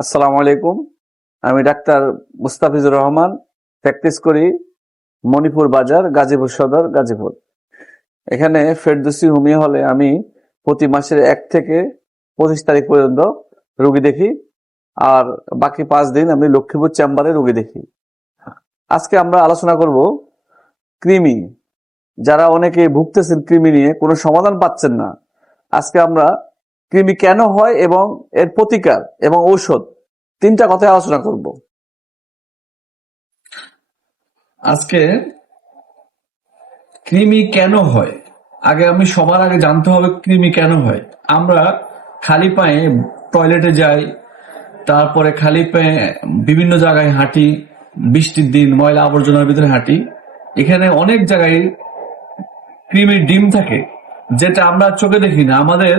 আসসালামু আলাইকুম। আমি ডাক্তার মুস্তাফিজুর রহমান। প্র্যাকটিস করি মণিপুর বাজার, গাজীপুর সদর, গাজীপুর। এখানে ফেরদৌসি হোমিও হলে আমি প্রতি মাসের এক থেকে পঁচিশ তারিখ পর্যন্ত রুগী দেখি। আর বাকি পাঁচ দিন আমি লক্ষ্মীপুর চেম্বারে রুগী দেখি। আজকে আমরা আলোচনা করব কৃমি। যারা অনেকে ভুগতেছেন কৃমি নিয়ে, কোনো সমাধান পাচ্ছেন না। আজকে আমরা কৃমি কেন হয় এবং এর প্রতিকার এবং ঔষধ? তিনটা কথায় আলোচনা করব। আজকে কৃমি কেন হয়? আগে আমি সবার আগে জানতে হবে কৃমি কেন হয়। আমরা খালি পায়ে টয়লেটে যাই, তারপরে খালি পায়ে বিভিন্ন জায়গায় হাঁটি, বৃষ্টির দিন, ময়লা আবর্জনার ভিতরে হাঁটি। এখানে অনেক জায়গায় কৃমির ডিম থাকে, যেটা আমরা চোখে দেখি না। আমাদের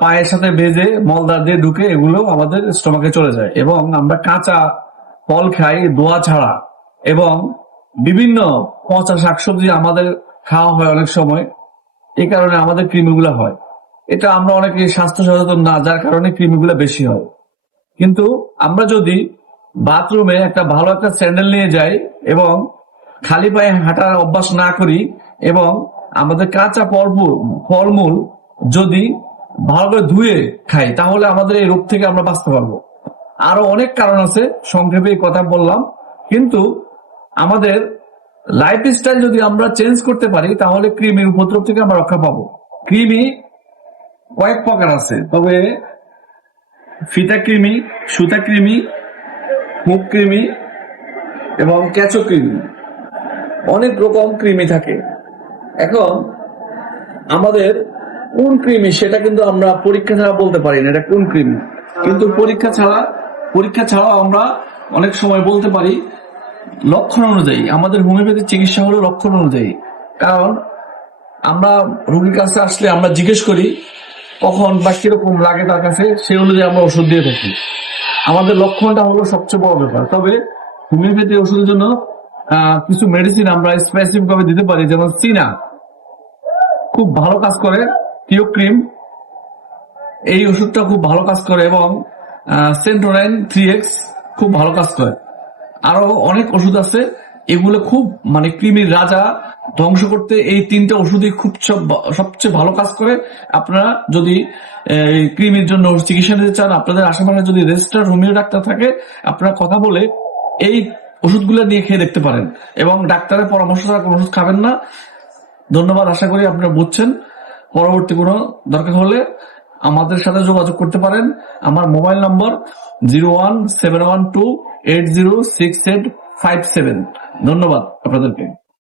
পায়ের সাথে ভেজে মলদার দিয়ে ঢুকে এগুলো আমাদের স্টোমাকে চলে যায়। এবং আমরা কাঁচা ফল খাই দোয়া ছাড়া। এবং বিভিন্ন পচা শাকসবজি আমাদের খাওয়া হয় অনেক সময়। এই কারণে আমাদের কৃমিগুলো হয়। এটা আমরা অনেকে স্বাস্থ্য সচেতন না, যার কারণে কৃমিগুলো বেশি হয়। কিন্তু আমরা যদি বাথরুমে একটা ভালো একটা স্যান্ডেল নিয়ে যাই এবং খালি পায়ে হাঁটার অভ্যাস না করি এবং আমাদের কাঁচা ফলমূল ফলমূল যদি ভালো করে ধুয়ে খাই, তাহলে আমাদের এই রোগ থেকে আমরা বাঁচতে পারব। আরও অনেক কারণ আছে, সংক্ষেপে কথা বললাম। কিন্তু আমাদের লাইফ স্টাইল যদি আমরা চেঞ্জ করতে পারি, তাহলে কৃমির উপদ্রব থেকে আমরা রক্ষা পাবো। কৃমি কয়েক প্রকার আছে, তবে ফিতা কৃমি, সুতা কৃমি, মুখ কৃমি এবং ক্যাচো কৃমি। অনেক রকম কৃমি থাকে। এখন আমাদের কোন কৃমি সেটা কিন্তু আমরা পরীক্ষা ছাড়া বলতে পারি না, এটা কোন কৃমি কিন্তু পরীক্ষা ছাড়া, পরীক্ষা ছাড়াও আমরা অনেক সময় বলতে পারি লক্ষণ অনুযায়ী, আমাদের হোমিওপ্যাথি চিকিৎসা হলো লক্ষণ অনুযায়ী। কারণ আমরা রোগীর কাছে আসলে আমরা জিজ্ঞেস করি, কখন বা কীরকম লাগে তার কাছে, সে অনুযায়ী আমরা ওষুধ দিয়ে থাকি আমাদের লক্ষণটা হলো সবচেয়ে বড় ব্যাপার। তবে হোমিওপ্যাথি ওষুধের জন্য কিছু মেডিসিন আমরা স্পেসিফিক ভাবে দিতে পারি, যেমন সিনা। খুব ভালো কাজ করে ক্রিম এই ওষুধটা খুব ভালো কাজ করে এবং সেন্টোনাইন থ্রি এক্স খুব ভালো কাজ করে। আরও অনেক ওষুধ আছে, এগুলো খুব মানে কৃমির রাজা, ধ্বংস করতে এই তিনটা ওষুধই খুব সবচেয়ে ভালো কাজ করে। আপনারা যদি কৃমির জন্য চিকিৎসা নিতে চান, আপনাদের আশেপাশে যদি রেজিস্টার হোমিও ডাক্তার থাকে, আপনারা কথা বলে এই ওষুধগুলো নিয়ে খেয়ে দেখতে পারেন। এবং ডাক্তারের পরামর্শ ছাড়া কোনো ওষুধ খাবেন না। ধন্যবাদ, আশা করি আপনারা বুঝছেন। পরবর্তী কোনো দরকার হলে আমাদের সাথে যোগাযোগ করতে পারেন। আমার mobile number zero one seven one two eight zero six eight five seven. ধন্যবাদ আপনাদেরকে।